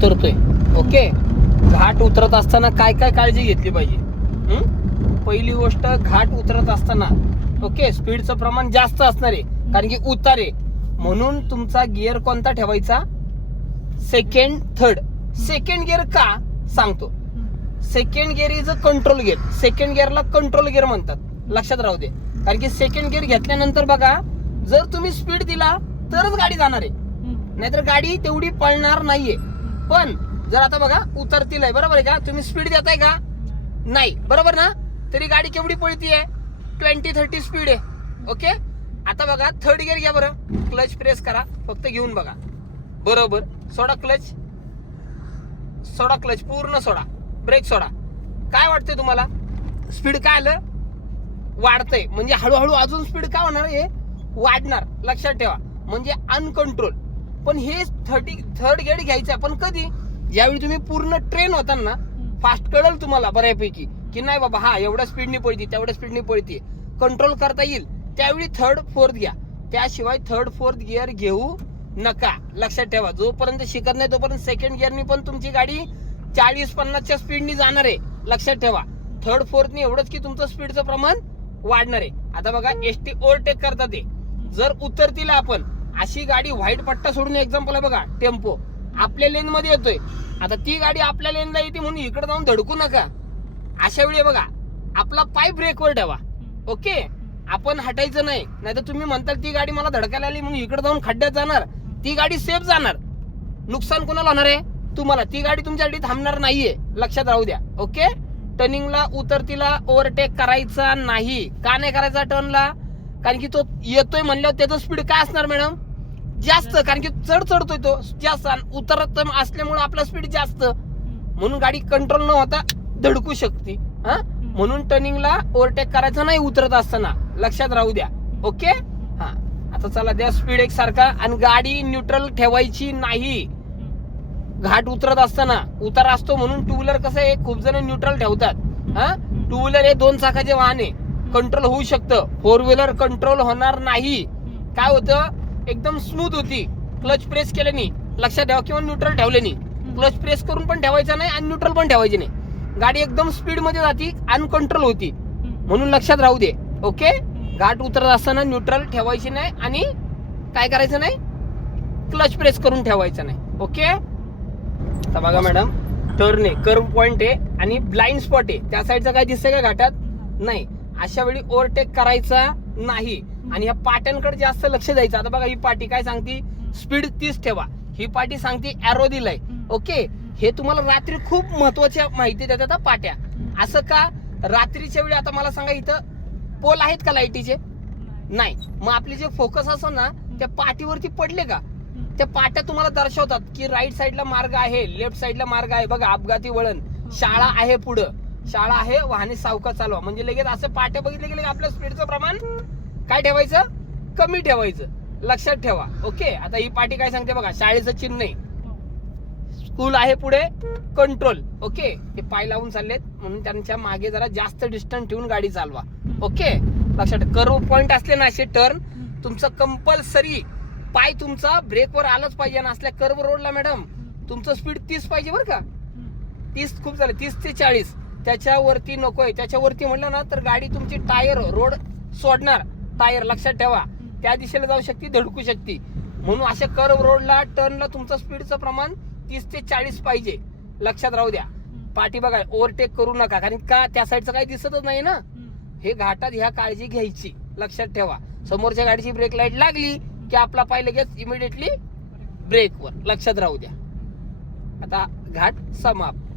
उतरतोय. Okay, घाट उतरत असताना काय काय काळजी घेतली पाहिजे? पहिली गोष्ट, घाट उतरत असताना ओके स्पीडचं प्रमाण जास्त असणार आहे, कारण की उतार आहे. म्हणून तुमचा गिअर कोणता ठेवायचा? Second, third. सेकंड गिअर का सांगतो. Second gear is a control gear. Second गिअरला कंट्रोल गिअर म्हणतात, लक्षात राहू दे. कारण की सेकंड गिअर घेतल्यानंतर बघा, जर तुम्ही स्पीड दिला तरच गाडी जाणार आहे, नाहीतर गाडी तेवढी पळणार नाहीये. पण जर आता बघा उतरतील आहे, बरोबर आहे का, तुम्ही स्पीड देताय का? नाही, बरोबर ना, तरी गाडी केवढी पळतीये? 20-30 स्पीड आहे. ओके, आता बघा थर्ड गिअर घ्या बरं, क्लच प्रेस करा, फक्त घेऊन बघा. बरोबर, सोडा क्लच, सोडा क्लच, पूर्ण सोडा, ब्रेक सोडा. काय वाटतंय तुम्हाला? स्पीड काय आलं? वाढतंय. म्हणजे हळूहळू अजून स्पीड काय होणार आहे? वाढणार. लक्षात ठेवा, म्हणजे अनकंट्रोल. पण हे थर्ड गिअर घ्यायचं पण कधी? ज्यावेळी तुम्ही पूर्ण ट्रेन होताना फास्ट कळेल तुम्हाला बऱ्यापैकी की नाही बाबा हा एवढ्या स्पीडने पळती, तेवढ्या स्पीडने पळती, कंट्रोल करता येईल, त्यावेळी थर्ड फोर्थ घ्या. त्याशिवाय थर्ड फोर्थ गिअर घेऊ नका. लक्षात ठेवा, जोपर्यंत शिकत नाही तोपर्यंत सेकंड गिअरनी पण तुमची गाडी 40-50च्या स्पीडनी जाणार आहे. लक्षात ठेवा, थर्ड फोर्थनी एवढंच की तुमचं स्पीडचं प्रमाण वाढणार आहे. आता बघा एसटी ओव्हरटेक करतात ते, जर उतरतील आपण अशी गाडी व्हाईट पट्टा सोडून, एक्झाम्पल आहे बघा टेम्पो आपल्या लेन मध्ये येतोय, आता ती गाडी आपल्या लेनला येते म्हणून इकडे जाऊन धडकू नका. अशा वेळी बघा आपला पाय ब्रेकवर ठेवा. ओके, आपण हटायचं नाही, नाहीतर तुम्ही म्हणताल ती गाडी मला धडकायला आली म्हणून इकडे जाऊन खड्ड्यात जाणार, ती गाडी सेफ जाणार. नुकसान कोणाला होणार आहे? तुम्हाला. ती गाडी तुमच्यासाठी थांबणार नाहीये, लक्षात राहू द्या. ओके, टर्निंगला उतरतीला ओव्हरटेक करायचा नाही. का नाही करायचा टर्नला? कारण की तो येतोय म्हणल्यावर त्याचं स्पीड काय असणार मॅडम? जास्त, कारण की चढतोय तो जास्त, उतरत असल्यामुळे आपला स्पीड जास्त, म्हणून गाडी कंट्रोल न होता धडकू शकते. म्हणून टर्निंगला ओव्हरटेक करायचं नाही उतरत असताना, लक्षात राहू द्या. ओके, हा आता चला द्या स्पीड एक सारखा, आणि गाडी न्यूट्रल ठेवायची नाही. घाट उतरत असताना उतार असतो म्हणून टू व्हीलर कसं आहे, खूप जण न्यूट्रल ठेवतात. टू व्हीलर हे 2 चाकाचे वाहन आहे, कंट्रोल होऊ शकतं. 4 व्हीलर कंट्रोल होणार नाही. काय होतं, एकदम स्मूथ होती क्लच प्रेस केल्याने, लक्षात ठेवा, किंवा न्यूट्रल ठेवल्याने. क्लच प्रेस करून पण ठेवायचा नाही आणि न्यूट्रल पण ठेवायची नाही, गाडी एकदम स्पीड मध्ये जाती, अनकंट्रोल होती. म्हणून लक्षात राहू दे. ओके, घाट उतरत असताना न्यूट्रल ठेवायची नाही आणि काय करायचं नाही, क्लच प्रेस करून ठेवायचं नाही. ओके, आता बघा मॅडम टर्न आहे, कर्व पॉइंट आहे आणि ब्लाइंड स्पॉट आहे, त्या साईडचा काय दिसतंय का घाटात? नाही. अशा वेळी ओव्हरटेक करायचा नाही आणि या पाट्यांकडे जास्त लक्ष द्यायचं. आता बघा ही पाटी काय सांगते, स्पीड 30 ठेवा. ही पाटी सांगते एरो दिलाय. ओके, हे तुम्हाला रात्री खूप महत्वाच्या माहिती देतात पाट्या. असं का? रात्रीच्या वेळी आता मला सांगा, इथं पोल आहेत का लाईटीचे? नाही. मग आपले जे फोकस असो ना त्या पाटीवरती पडले का, त्या पाट्या तुम्हाला दर्शवतात की राईट साईडला मार्ग आहे, लेफ्ट साईडला मार्ग आहे. बघा अपघाती वळण, शाळा आहे पुढं, शाळा आहे, वाहने सावकाश चालवा. म्हणजे लगेच असं पाट्या बघितले की आपल्या स्पीडचं प्रमाण काय ठेवायचं? कमी ठेवायचं. लक्षात ठेवा. ओके, आता ही पाटी काय सांगते बघा, शाळेचं चिन्ह आहे, स्कूल आहे पुढे, कंट्रोल. ओके, हे पाय लावून चाललेत म्हणून त्यांच्या मागे जरा जास्त डिस्टन्स ठेवून गाडी चालवा. ओके, लक्षात. कर्व पॉइंट असले ना असे टर्न, तुमचं कंपल्सरी पाय तुमचा ब्रेकवर आलंच पाहिजे. नसल्या कर्व रोडला मॅडम तुमचं स्पीड 30 पाहिजे बरं का. 30 खूप झालं, 30 ते 40, त्याच्यावरती नकोय. त्याच्यावरती म्हणलं ना तर गाडी तुमची टायर रोड सोडणार. टायर लक्षात ठेवा, त्या दिशेला जाऊ शकते, धडकू शकते. म्हणून अशा कर्व रोडला टर्नला तुमचं स्पीडचं प्रमाण 30 ते 40 पाहिजे. लक्षात राहू द्या. पाठी बघा ओव्हरटेक करू नका, कारण का त्या साईडचं काही दिसतच नाही ना. हे घाटात ह्या काळजी घ्यायची. लक्षात ठेवा, समोरच्या गाडीची ब्रेक लाईट लागली की आपला पाय लगेच इमिडिएटली ब्रेकवर. लक्षात राहू द्या. आता घाट समाप्त.